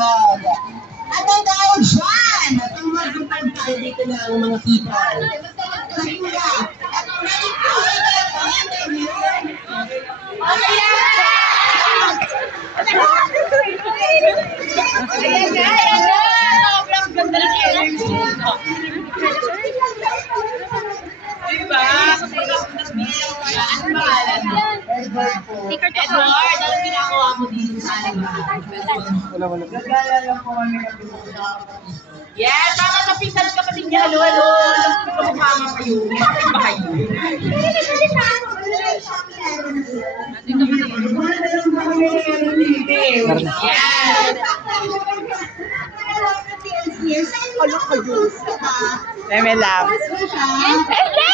Dog. At ang tao dyan, tumagpapag tayo dito ng mga people. Kalinga, at ready to make an interview. Okay lang! Ayan na! Sobrang ganda ng energy. Diba? Kasi ano pangalan mo? Edward, anong ginagawa mo dito sa Alibaba? Wala. Nagala lang po kami ng yes, baka napisan ka pa din niya. Halo. Kamukha kayo. Bakit ba kayo? Yes. Halo kayo. Meme lang. Hello!